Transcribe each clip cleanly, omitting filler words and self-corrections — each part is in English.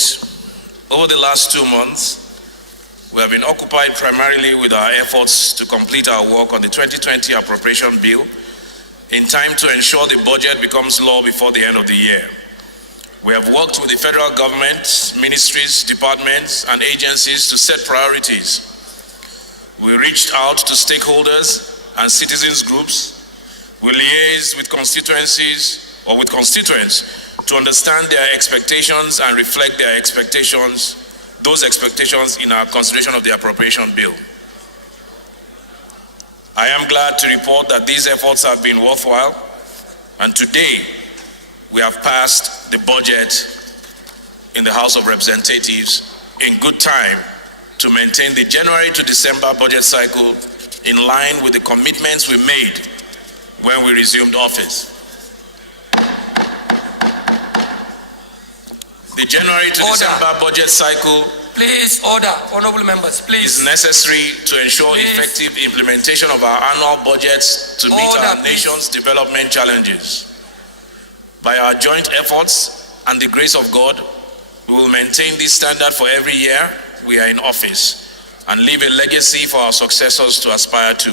colleagues, over the last 2 months, we have been occupied primarily with our efforts to complete our work on the 2020 appropriation bill in time to ensure the budget becomes law before the end of the year. We have worked with the federal government, ministries, departments, and agencies to set priorities. We reached out to stakeholders and citizens groups. We liaised with constituencies or with constituents to understand their expectations and reflect their expectations, those expectations in our consideration of the appropriation bill. I am glad to report that these efforts have been worthwhile, and today we have passed the budget in the House of Representatives in good time to maintain the January to December budget cycle in line with the commitments we made when we resumed office. The January to December budget cycle Honorable members, please. is necessary to ensure effective implementation of our annual budgets to meet our nation's development challenges. By our joint efforts and the grace of God, we will maintain this standard for every year we are in office and leave a legacy for our successors to aspire to.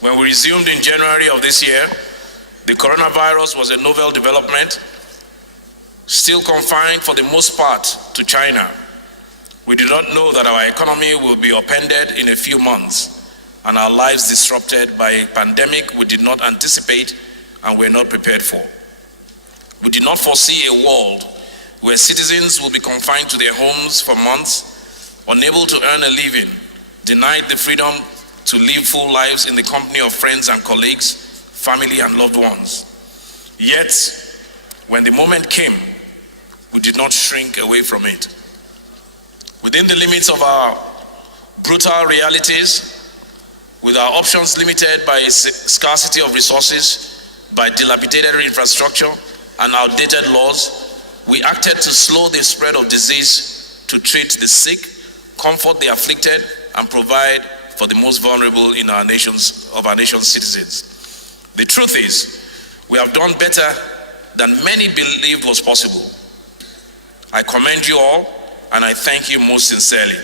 When we resumed in January of this year, the coronavirus was a novel development, still confined for the most part to China. We did not know that our economy will be upended in a few months and our lives disrupted by a pandemic we did not anticipate and were not prepared for. We did not foresee a world where citizens will be confined to their homes for months, unable to earn a living, denied the freedom to live full lives in the company of friends and colleagues, family and loved ones. Yet, when the moment came, we did not shrink away from it. Within the limits of our brutal realities, with our options limited by a scarcity of resources, by dilapidated infrastructure and outdated laws, we acted to slow the spread of disease, to treat the sick, comfort the afflicted, and provide for the most vulnerable in our nation's citizens. The truth is, we have done better than many believed was possible. I commend you all, and I thank you most sincerely.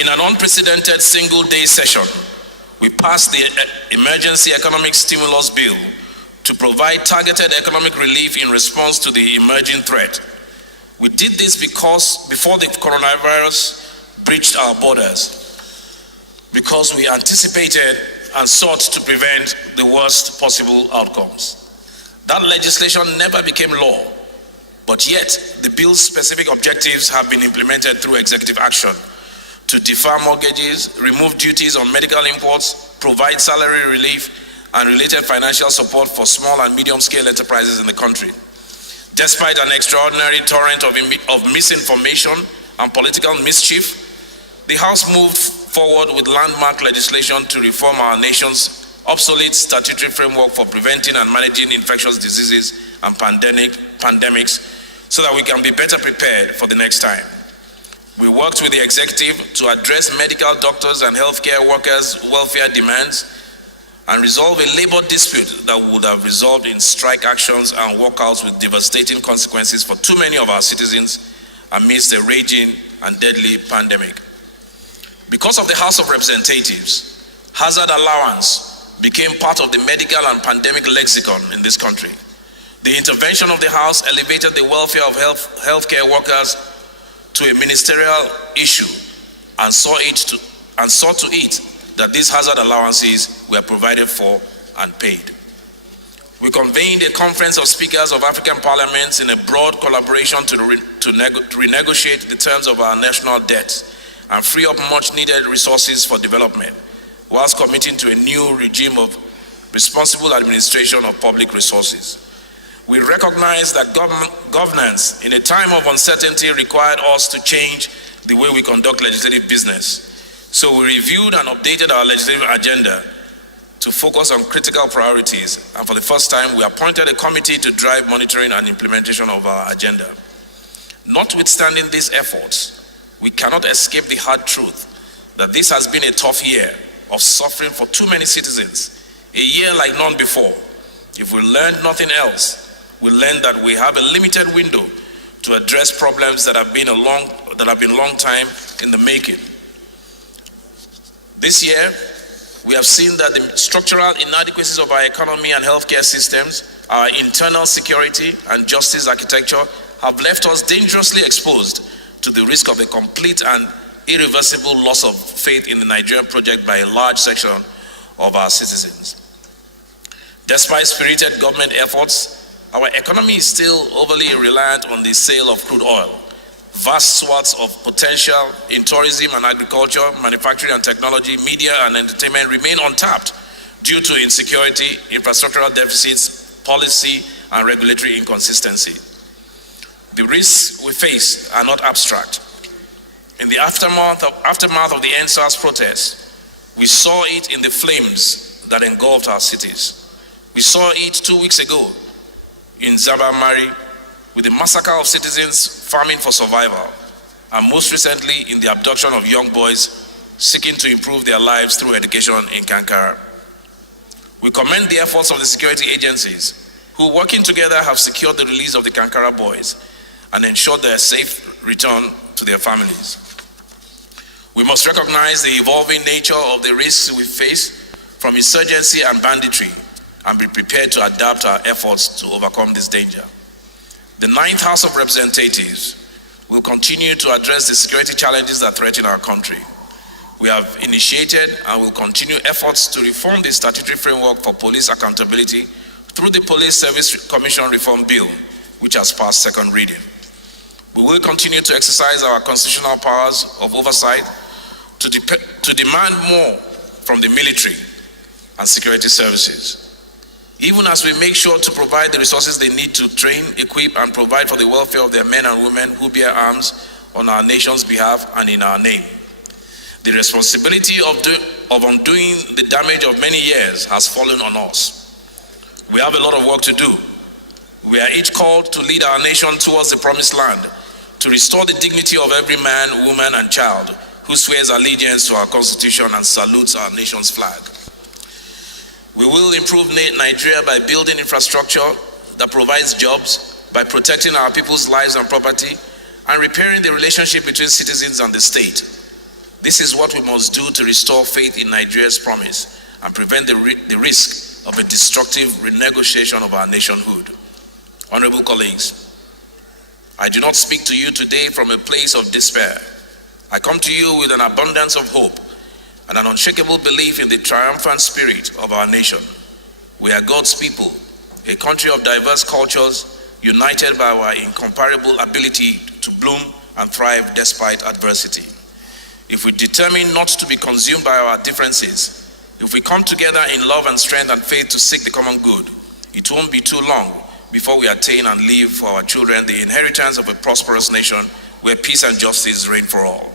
In an unprecedented single-day session, we passed the Emergency Economic Stimulus Bill to provide targeted economic relief in response to the emerging threat. We did this because before the coronavirus breached our borders, because we anticipated and sought to prevent the worst possible outcomes. That legislation never became law, but yet the bill's specific objectives have been implemented through executive action to defer mortgages, remove duties on medical imports, provide salary relief and related financial support for small and medium-scale enterprises in the country. Despite an extraordinary torrent of misinformation and political mischief, the House moved forward with landmark legislation to reform our nation's obsolete statutory framework for preventing and managing infectious diseases and pandemics so that we can be better prepared for the next time. We worked with the executive to address medical doctors and healthcare workers' welfare demands and resolve a labor dispute that would have resulted in strike actions and walkouts with devastating consequences for too many of our citizens amidst a raging and deadly pandemic. Because of the House of Representatives, hazard allowance became part of the medical and pandemic lexicon in this country. The intervention of the House elevated the welfare of healthcare workers to a ministerial issue and saw to it that these hazard allowances were provided for and paid. We convened a conference of speakers of African parliaments in a broad collaboration to renegotiate the terms of our national debt and free up much needed resources for development, whilst committing to a new regime of responsible administration of public resources. We recognize that governance in a time of uncertainty required us to change the way we conduct legislative business. So we reviewed and updated our legislative agenda to focus on critical priorities, and for the first time, we appointed a committee to drive monitoring and implementation of our agenda. Notwithstanding these efforts, we cannot escape the hard truth that this has been a tough year of suffering for too many citizens, a year like none before. If we learned nothing else, we learned that we have a limited window to address problems that have been long time in the making. This year, we have seen that the structural inadequacies of our economy and healthcare systems, our internal security and justice architecture have left us dangerously exposed to the risk of a complete and irreversible loss of faith in the Nigerian project by a large section of our citizens. Despite spirited government efforts, our economy is still overly reliant on the sale of crude oil. Vast swaths of potential in tourism and agriculture, manufacturing and technology, media and entertainment remain untapped due to insecurity, infrastructural deficits, policy and regulatory inconsistency. The risks we face are not abstract. In the aftermath of the EndSARS protests, we saw it in the flames that engulfed our cities. We saw it 2 weeks ago in Zabamari, with the massacre of citizens farming for survival, and most recently in the abduction of young boys seeking to improve their lives through education in Kankara. We commend the efforts of the security agencies who, working together, have secured the release of the Kankara boys and ensured their safe return to their families. We must recognize the evolving nature of the risks we face from insurgency and banditry and be prepared to adapt our efforts to overcome this danger. The Ninth House of Representatives will continue to address the security challenges that threaten our country. We have initiated and will continue efforts to reform the statutory framework for police accountability through the Police Service Commission Reform Bill, which has passed second reading. We will continue to exercise our constitutional powers of oversight to demand more from the military and security services, even as we make sure to provide the resources they need to train, equip, and provide for the welfare of their men and women who bear arms on our nation's behalf and in our name. The responsibility of undoing the damage of many years has fallen on us. We have a lot of work to do. We are each called to lead our nation towards the promised land, to restore the dignity of every man, woman, and child who swears allegiance to our Constitution and salutes our nation's flag. We will improve Nigeria by building infrastructure that provides jobs, by protecting our people's lives and property, and repairing the relationship between citizens and the state. This is what we must do to restore faith in Nigeria's promise and prevent the risk of a destructive renegotiation of our nationhood. Honorable colleagues, I do not speak to you today from a place of despair. I come to you with an abundance of hope and an unshakable belief in the triumphant spirit of our nation. We are God's people, a country of diverse cultures, united by our incomparable ability to bloom and thrive despite adversity. If we determine not to be consumed by our differences, if we come together in love and strength and faith to seek the common good, it won't be too long before we attain and leave for our children the inheritance of a prosperous nation where peace and justice reign for all.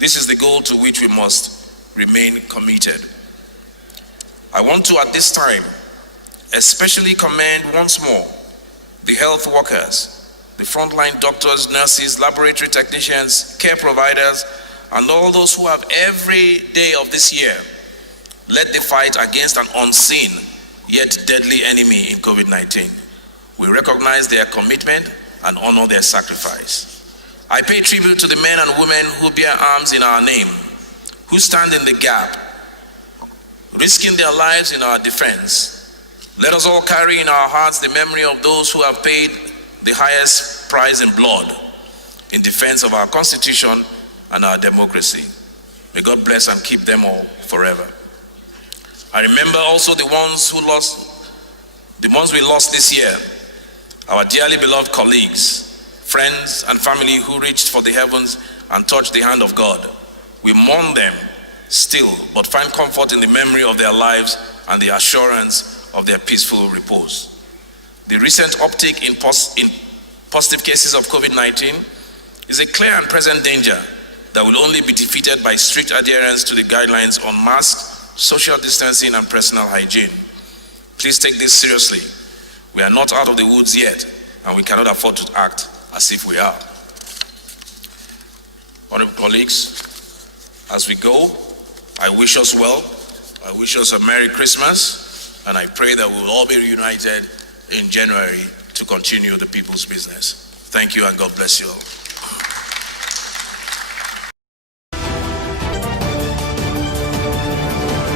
This is the goal to which we must remain committed. I want to, at this time, especially commend once more the health workers, the frontline doctors, nurses, laboratory technicians, care providers, and all those who have every day of this year led the fight against an unseen yet deadly enemy in COVID-19. We recognize their commitment and honor their sacrifice. I pay tribute to the men and women who bear arms in our name, who stand in the gap, risking their lives in our defense. Let us all carry in our hearts the memory of those who have paid the highest price in blood in defense of our Constitution and our democracy. May God bless and keep them all forever. I remember also the ones we lost this year, our dearly beloved colleagues, friends, and family who reached for the heavens and touched the hand of God. We mourn them still, but find comfort in the memory of their lives and the assurance of their peaceful repose. The recent uptick in positive cases of COVID-19 is a clear and present danger that will only be defeated by strict adherence to the guidelines on masks, social distancing, and personal hygiene. Please take this seriously. We are not out of the woods yet, and we cannot afford to act as if we are. Honorable colleagues, as we go, I wish us well. I wish us a Merry Christmas, and I pray that we will all be reunited in January to continue the people's business. Thank you and God bless you all.